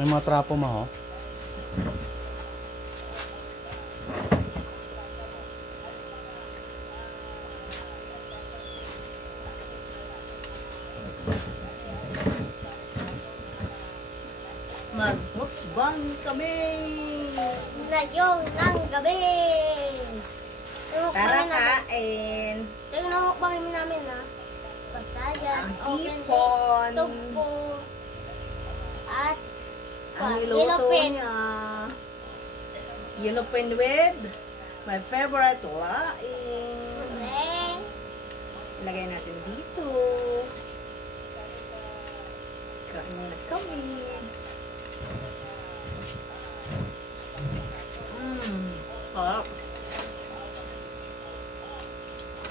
May mga trapo ma ho. Mag-mukbang kami! Ngayon ng gabi! Para kain! Ito yung namukbangin namin na pasayan, Ang hipon! sugpo, at Ang niluto niya. Yellow pen with my favorite laing. Ilagay natin dito. Kain na kami. Sarap.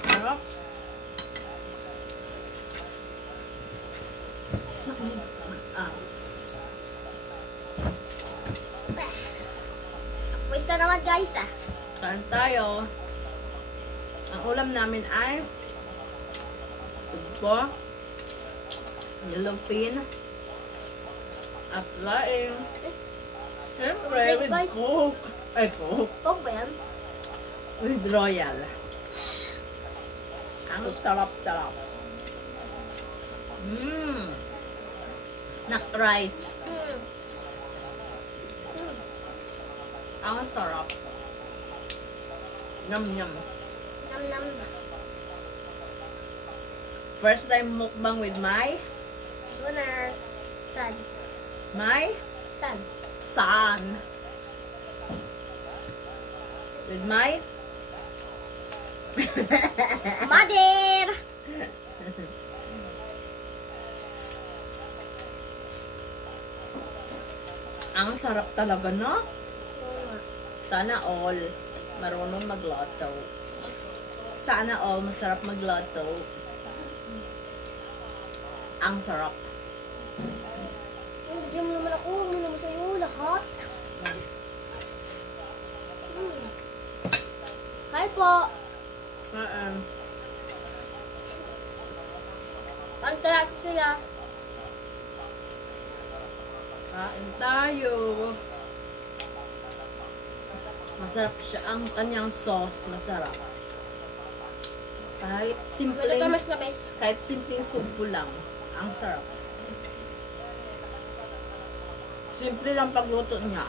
Sarap. Ito naman guys Kain tayo. Ang ulam namin ay sugpo, yellowfin, at laing. Siyempre, with Coke. Ay, Coke. Coke ba yan? With Royal. Ang tarap-tarap. Nak rice. Ang sarap. Yum-yum. Nam-nam. First time mukbang with my Son. my Son. son. With my Mother! Ang sarap talaga, no? Sana all marunong magluto. Sana all masarap magluto. Ang sarap. Bigyan mo naman ako. Huwag mo naman sa'yo lahat. Hi po. Kantayak sila. Kain tayo. Masarap siya. Ang kanyang sauce, masarap. Kahit simpleng sugpo lang. Ang sarap. Simple lang pagluto niya.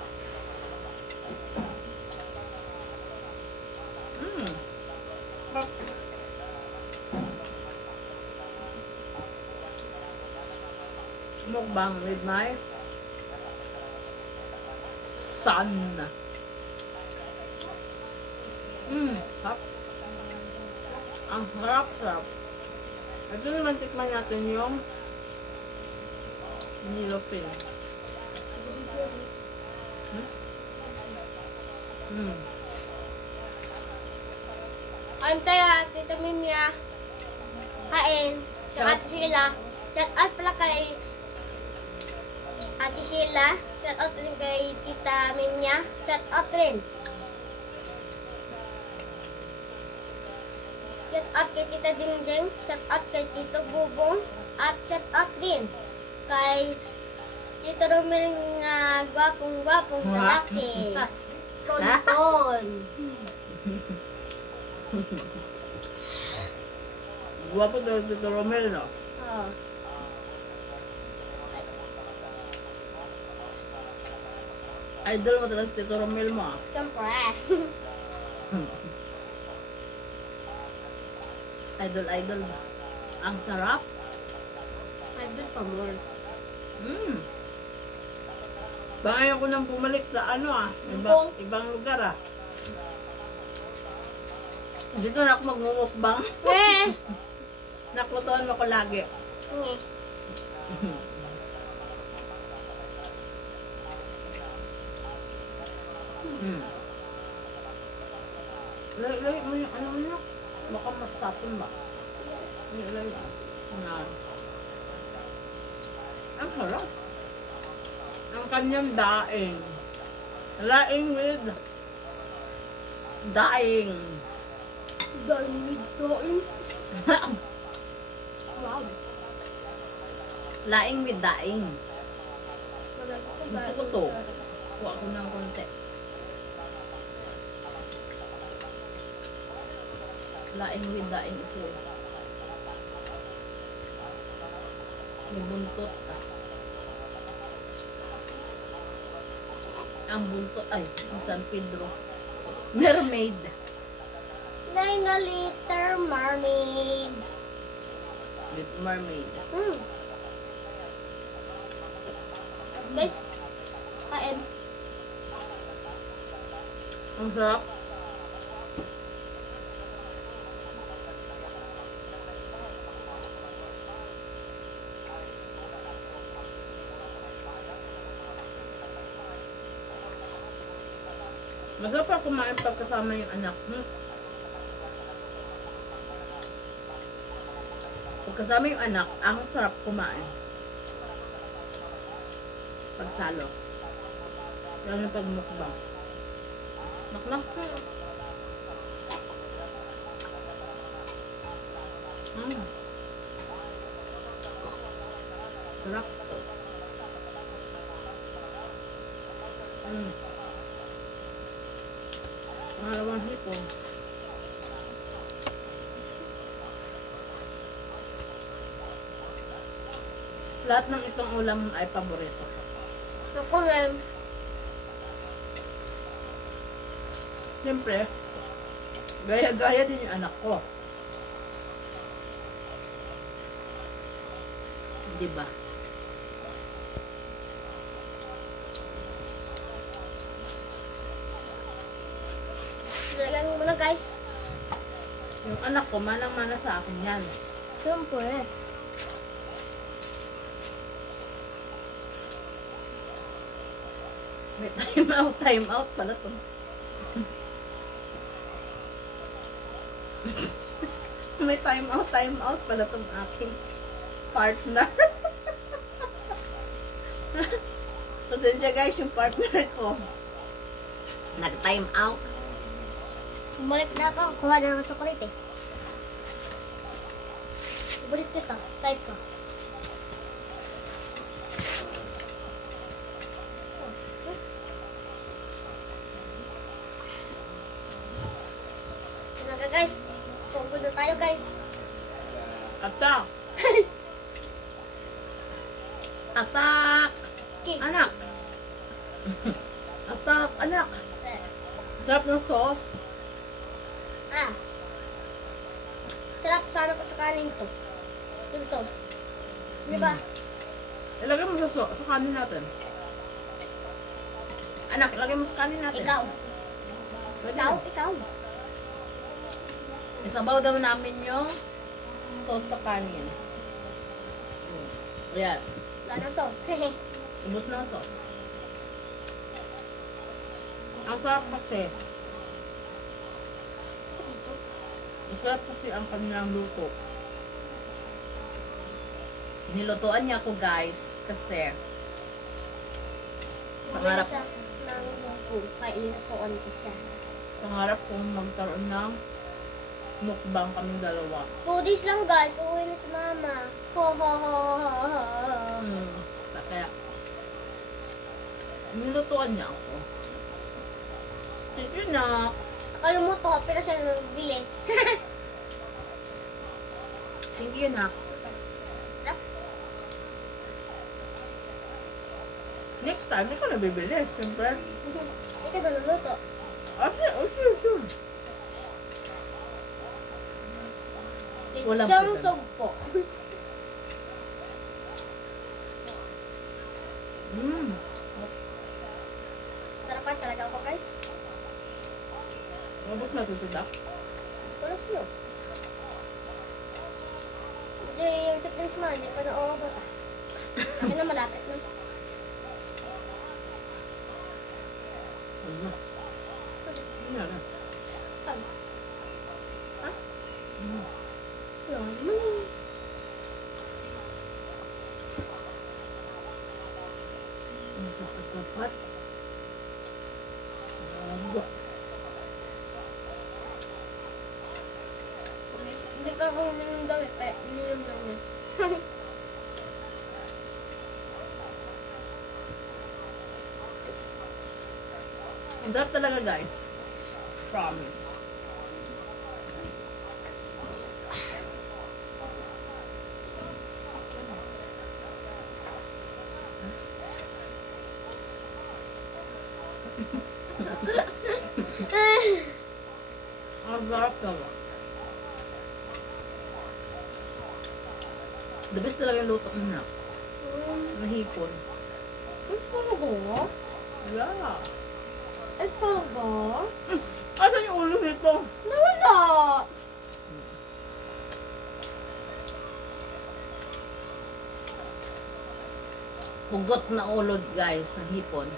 Mukbang with my son. Hap. Ang harap-harap. Ito naman tikman natin yung yellowfin. Antay Tita Mimya. Kain. Tsaka Ate Sheila. Shout out pala kay Ate Sheila. Shout out rin kay Tita Mimya. Shout out rin. Shout out kay Tita Jingjeng. Shout out kay Tito Bubong. At shout out din kay Tito Romel nga gwapong lalaki. Tonton. Guwapo daw Tito Romel, no? Oh. Idol mo talaga si Tito Romel mo, ah. Siyempre. Idol. Ang sarap. Idol pa more. Baka ko nang bumalik sa ibang lugar, ah. Dito na ako magmumukbang. Naklutuan mo ko lagi. Lagi mo yung ano mo. Baka matapon ba? Lagi. Ang harap. Ang kanyang daing. Laing with daing. Wow. Laing with daing. Gusto ko to. Kuha ko ng konti. Laing with laing ito. May buntot. Ang buntot ay San Pedro. Mermaid. Like a little mermaid. With mermaid. Guys, kain. Ang sarap. Masarap pa kumain pagkasama yung anak mo. Pagkasama yung anak, ang sarap kumain. Pagsalo. Lalo na pag mukbang. Naknak. Sarap. Pangalawang hipon. Lahat ng itong ulam ay paborito. Ako rin. Siyempre, gaya-gaya din yung anak ko. Diba? Lagyan mo na guys. Yung anak ko, manang-mana sa akin yan. Siyempre. May time out pala to. May time out pala tong aking partner. Pasensya guys, yung partner ko nag-time out. Bumalik na ako. Kuha na ng chocolate eh. Bumalik kita. Type ka. Sinaga guys. Tungkol na tayo guys. Atak! Atak! Okay. Anak! Atak! Anak! Sarap ng sauce. Sarap sana ko sa kanin to. Yung sauce. Di ba? Ilagay mo sa kanin natin. Anak, ilagay mo sa kanin natin. Ikaw. Pwede Ikaw. na. Ikaw. Isabaw daw namin yung sauce sa kanin. Ayan. Wala na sauce. Ubus na ang sauce. Ang sarap kasi. Masarap kasi ang kanilang luto. Nilutuan niya ako guys kasi pangarap siya ng buko. Kaya inutuan ko siya. pangarap kong magkaroon ng mukbang kaming dalawa. 2 days lang guys. Uwi na si mama. Ho ho ho ho ho ho. Kaya nilutuan niya ako. Thank you na. Akala mo to, pero siya nagbili. Thank you na. Next time, hindi ko na bibili. Siyempre. Ikaw na naluto. Sure. Walang Lechong problem. sugpo. Sarapan talaga ako guys. Mabos na tutudak. Tulog siyo. Hindi, yung sa Prince Man, hindi pa na-uubos ah. Kaya na malapit na. Ano? Ano na? Saan? Ha? Wala naman eh. Ang sapat-sapat. Agwa. Hindi ka ako uminom daw eh, kaya ininom lang niya. Ang sarap talaga guys. Promise. Ang sarap talaga. The best talaga yung luto mo na. Mahipon. Ay, talaga? Yeah. Ay, talaga? Asan yung ulo nito? Nawala. Hugot na ulo guys, ng hipon.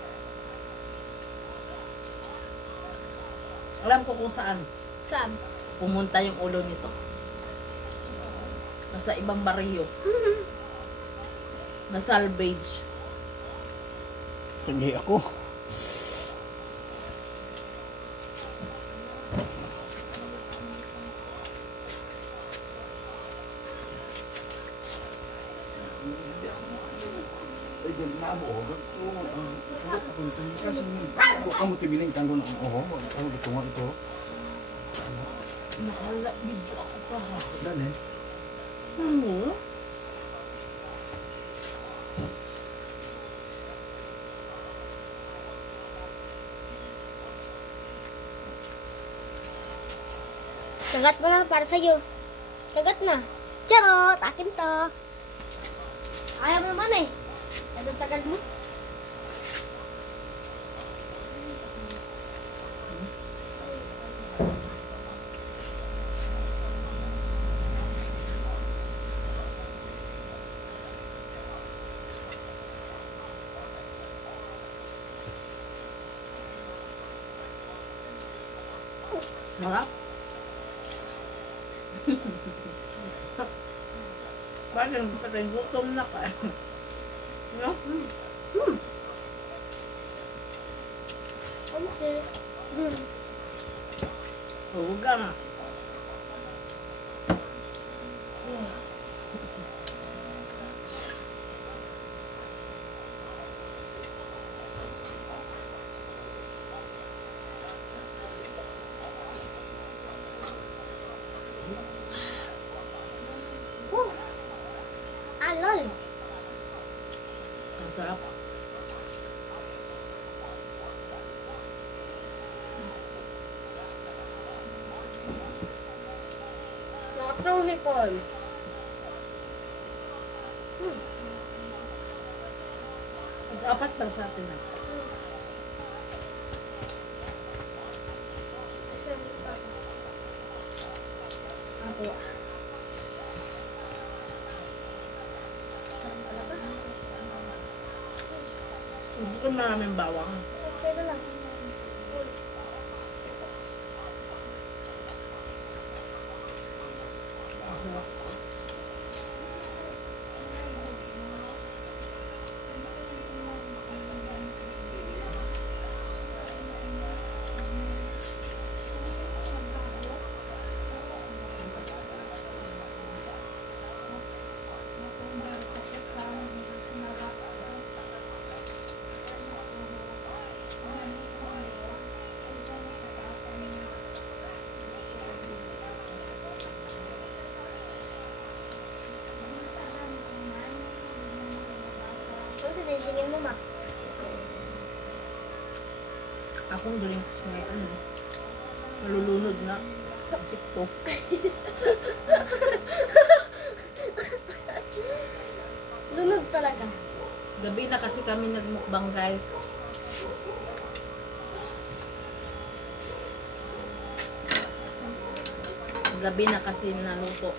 Alam ko kung saan Sam. pumunta yung ulo nito. Nasa ibang baryo. Na salvage. Hindi ako. Ay, di na mo. Kasi kamu tibiling kang doon. Oo, ano ito nga ito. Nakala, video ako pa ha. Dali. Ano? Kagat mo na para sa'yo. Kagat na. Charot! Akin to. Ayaw mo naman eh. Tagal mo. Marap? Parang patay gutom na ka. No? Okay. Huwag ka nga. Alol. Ang sarap. Nakataw hipon. Apat lang sa atin na. Ako. Gusto ko maraming bawang. Okay na lang. Tinisingin mo, ma. Akong drinks may ano. Malulunod na. Sikto. Lunod talaga. Gabi na kasi kami nagmukbang guys. Gabi na kasi naluto.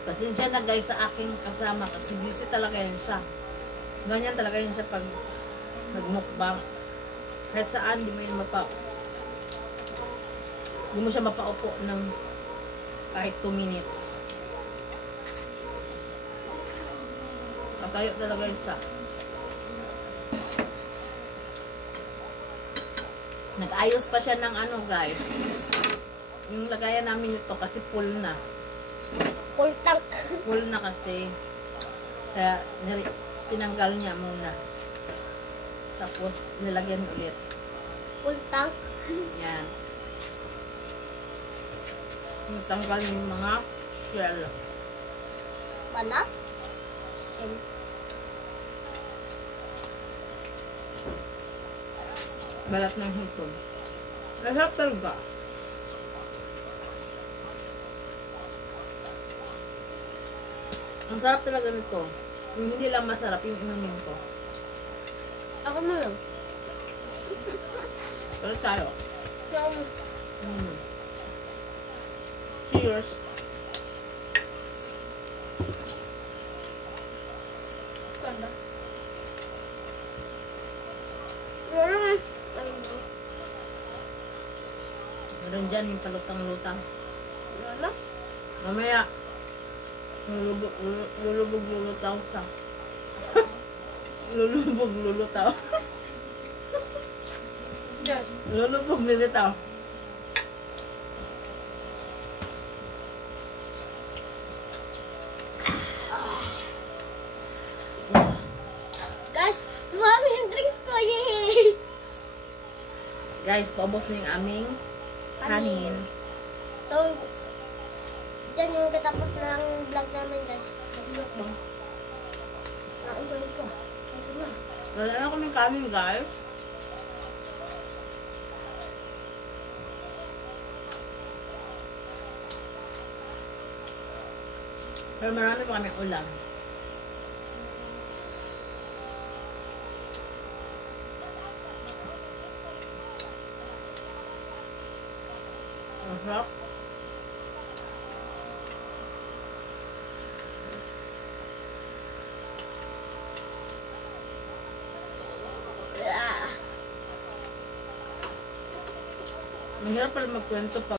Pasensya na guys sa aking kasama kasi busy talaga yan siya. Ganyan talaga yan siya pag nagmukbang. Kahit saan, di mo yun di mo siya mapaupo ng kahit 2 minutes. Katayo talaga yun siya. Nag-ayos pa siya ng ano guys. Yung lagayan namin ito kasi full na. Full tank. Full na kasi. Kaya tinanggal niya muna. Tapos nilagyan ulit. Full tank. Yan. Natanggal yung mga shell. Balat. Balat ng hipon. Masarap talaga. Ang sarap talaga nito. Yung hindi lang masarap yung inumin ko. Ako na lang. Pero tayo. Yung Cheers. ganda. Meron dyan yung palutang-lutang. Ano? Mamaya, lulubog-lulutaw siya. Lulubog-lulutaw. Yes. Lulubog-lulutaw. Guys, mami yung drinks ko, yay! Guys, paubos na yung aming kanin. So, dyan yung katapos ng vlog namin, guys. Nag-vlog ba? Nakibalik ko. Kasi na. Wala na kaming kanin, guys. Pero marami pa kaming ulam. Masarap. Mahirap pala magkwento pag